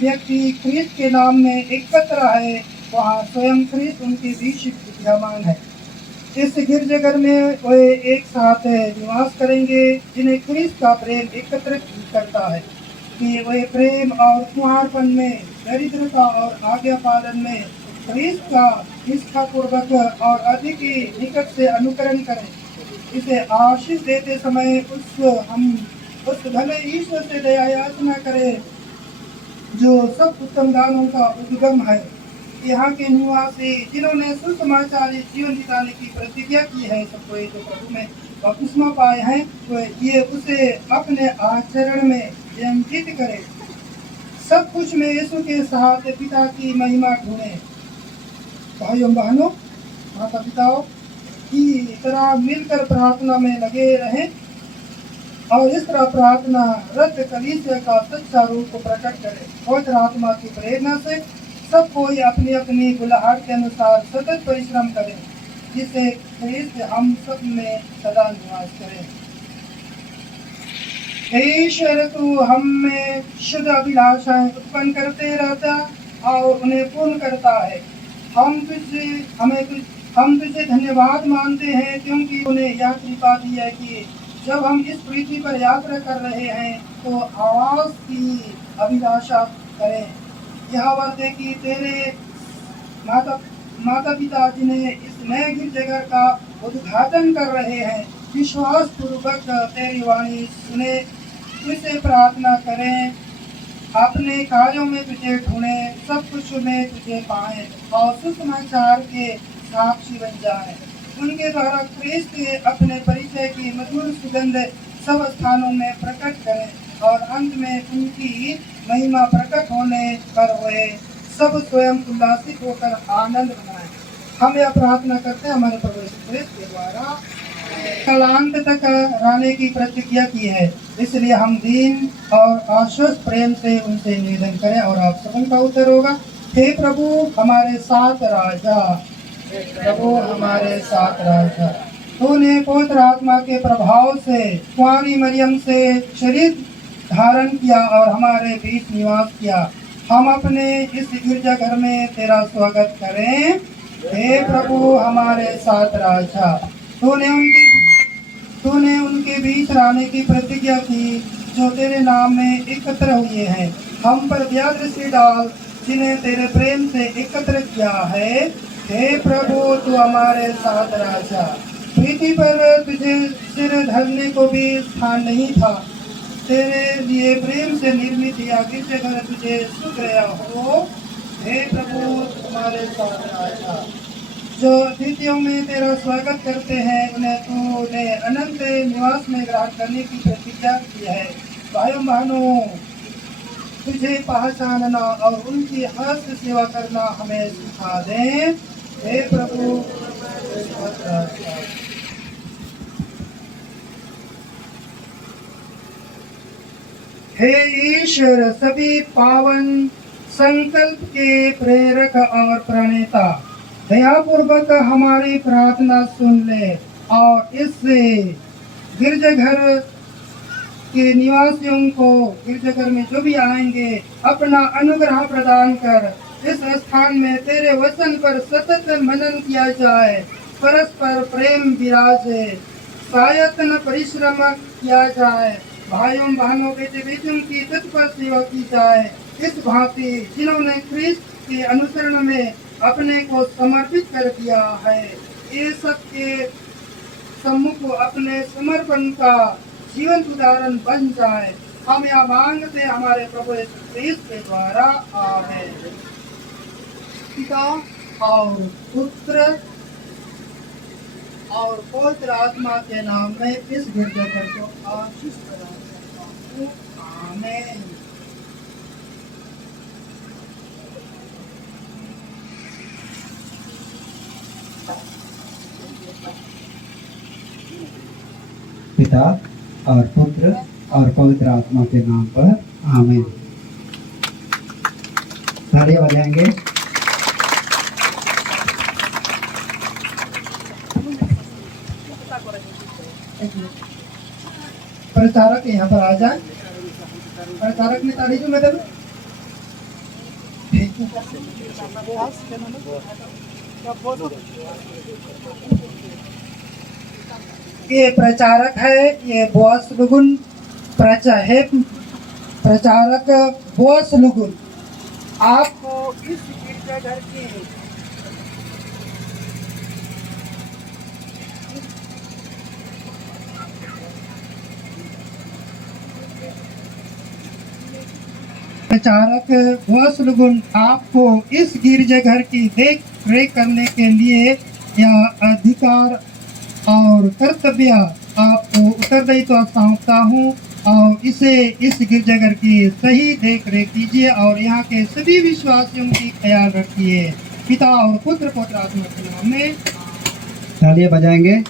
व्यक्ति ख्रीस्त के नाम में एकत्र है, वहाँ स्वयं ख्रीस्त उनके बीच विद्यमान है। इस गिरजाघर में वे एक साथ निवास करेंगे जिन्हें ख्रीस्त का प्रेम एकत्र करता है कि वे प्रेम और कुंवारपन में, दरिद्रता और आज्ञा पालन में ख्रीस्त का निष्ठापूर्वक और अधिक ही निकट से अनुकरण करें। इसे आशीष देते समय हम उस भले ईश्वर से दया याचना करें जो सब उत्तम दानों का उद्गम है। यहाँ के निवासी जिन्होंने सुसमाचार जीवन बिताने की प्रतिज्ञा की है, सबको जो प्रभु में बपतिस्मा पाए हैं, तो ये उसे अपने आचरण में नियंत्रित करें। सब कुछ में यीशु के साथ पिता की महिमा ढूंढें। भाइयों बहनों, माता पिताओं की तरह मिलकर प्रार्थना में लगे रहें और इस तरह प्रार्थना रक्त कलीसिया का सच्चा रूप प्रकट करें। पवित्र आत्मा की प्रेरणा से सब कोई अपनी अपनी बुलाहट के अनुसार सतत परिश्रम करें, जिससे ख्रीस्त हम सब में सदा निवास करें। ईश्वर तू हम में शुद्ध अभिलाषाएं उत्पन्न करते रहता और उन्हें पूर्ण करता है। हम तुझे धन्यवाद मानते हैं, क्योंकि उन्हें यह कृपा दी है कि जब हम इस पृथ्वी पर यात्रा कर रहे हैं तो आवास की अभिलाषा करें। यह वर्त है कि तेरे माता पिता जिन्हें इस नए गिरजाघर का उद्घाटन कर रहे हैं, विश्वास पूर्वक तेरी वाणी सुने, तुझसे प्रार्थना करें, अपने कार्यों में तुझे ढूंढें, सब कुछ में तुझे पाएं और सुसमाचार के साक्षी बन जाएं। उनके द्वारा ख्रीस्त के अपने परिचय की मधुर सुगंध सब स्थानों में प्रकट करें और अंत में उनकी महिमा प्रकट होने पर वे सब स्वयं उल्लासित होकर आनंद मनाएं। हम यह प्रार्थना करते हैं हमारे प्रभु यीशु ख्रीस्त के द्वारा। कलांत तक रहने की प्रतिज्ञा की है, इसलिए हम दीन और आश्वस्त प्रेम से उनसे निवेदन करें और आप सबों का उत्तर होगा। हे प्रभु हमारे साथ राजा, प्रभु हमारे साथ राजा, तूने पवित्र आत्मा के प्रभाव से कुंवारी मरियम से शरीर धारण किया और हमारे बीच निवास किया। हम अपने इस गिरजाघर में तेरा स्वागत करें। हे प्रभु हमारे साथ राजा, तूने उनके बीच रहने की प्रतिज्ञा की जो तेरे नाम में एकत्र हुए हैं। हम पर दया दृष्टि डाल जिन्हें तेरे प्रेम से एकत्र किया है। हे प्रभु तू हमारे साथ राजा, पृथ्वी पर तुझे सिर धरने को भी स्थान नहीं था, तेरे लिए प्रेम से निर्मित या गिरजाघर तुझे सुख गया हो। हे प्रभु हमारे साथ राजा, जो अतिथियों में तेरा स्वागत करते हैं उन्हें तूने अनंत निवास में ग्रहण करने की प्रतिज्ञा की है। भाइयों बहनों, तुझे पहचानना और उनकी हस्त सेवा करना हमें सिखा दे। हे प्रभु हे ईश्वर सभी पावन संकल्प के प्रेरक और प्रणेता, दयापूर्वक हमारी प्रार्थना सुन ले और इससे गिरजाघर के निवासियों को, गिरजाघर में जो भी आएंगे, अपना अनुग्रह प्रदान कर। इस स्थान में तेरे वचन पर सतत मनन किया जाए, परस्पर प्रेम विराजे, सायतन परिश्रम किया जाए, भाइयों बहनों बेटे बेटियों की तत्पर सेवा की जाए, इस भांति जिन्होंने ख्रीस्त के अनुसरण में अपने को समर्पित कर दिया है, ये सबके सम्मुख अपने समर्पण का जीवन उदाहरण बन जाए। हम यह मांगते हमारे प्रभु यीशु ख्रीस्त के द्वारा, आमीन। पिता और पुत्र और पवित्र आत्मा के नाम में इस गिरजाघर को आशीष प्रदान करता हूँ, आमीन। पिता और पुत्र और पवित्र आत्मा के नाम पर, आमीन। ताली बजाएंगे। प्रचारक यहाँ पर आ जाए। प्रचारक ने ताली जो मैं ये प्रचारक है, ये बॉस लुगुन प्रचारक बॉस लुगुन आपको इस गिरजाघर की प्रचारक बॉस लुगुन आपको इस गिरजाघर की देख रेख करने के लिए यह अधिकार और कर्तव्य आपको उत्तरदायित्व सौंपता हूँ और इसे इस गिरजाघर की सही देख रेख कीजिए और यहाँ के सभी विश्वासियों की ख्याल रखिए। पिता और पुत्र पवित्र आत्मा के नाम में तालियां बजाएंगे।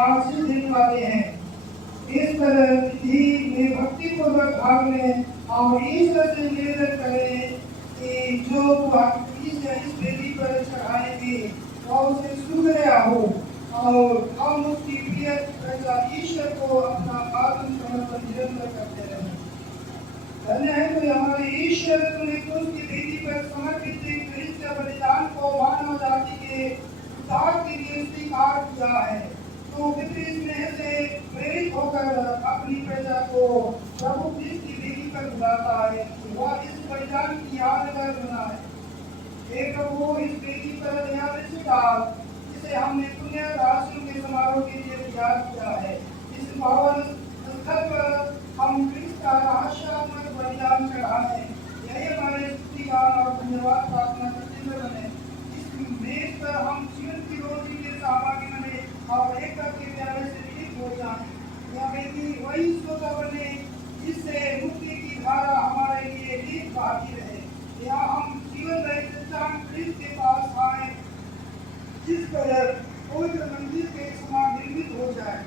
आशीष देने वाले हैं। इस तिथि में भक्ति पूर्वक भाग लें और ईश्वर से निवेदन करें कि जो इस बेदी पर चढ़ाएंगे और उसे सुन गया हो और हम उसकी प्रिय प्रजा ईश्वर को अपना आत्म समर्पण निरंतर करते रहे। धन्य है तो हमारे ईश्वर ने क्रूस की वेदी पर समर्पित क्रिस्त बलिदान को मानव जाति के उद्धार के लिए स्वीकार किया है। तो विपरीत स्नेह से प्रेरित होकर अपनी प्रजा को प्रभु क्रिस्त की वेदी पर बुलाता है। वह इस बलिदान की यादगार बना है। हे प्रभु, इस वेदी पर ध्यान डाल जिसे हमने पुण्य राशियों के समारोह के लिए तैयार किया है। इस पावन स्थल पर हम क्रिस्त का रहस्यात्मक बलिदान चढ़ाएं। यही हमारे स्तुतिगान और धन्यवाद प्रार्थना करते हुए बने। इस मेज पर हम जीवन की रोटी के सामग्री बने और एक के प्यारे से मिलित हो जाएं। यह वेदी वही स्रोत बने जिससे मुक्ति की धारा हमारे लिए लीक बहती रहे। यहाँ हम जीवन रहित चट्टान क्रिस्त के पास आए जिस पर पवित्र मंदिर के समान निर्मित हो जाए।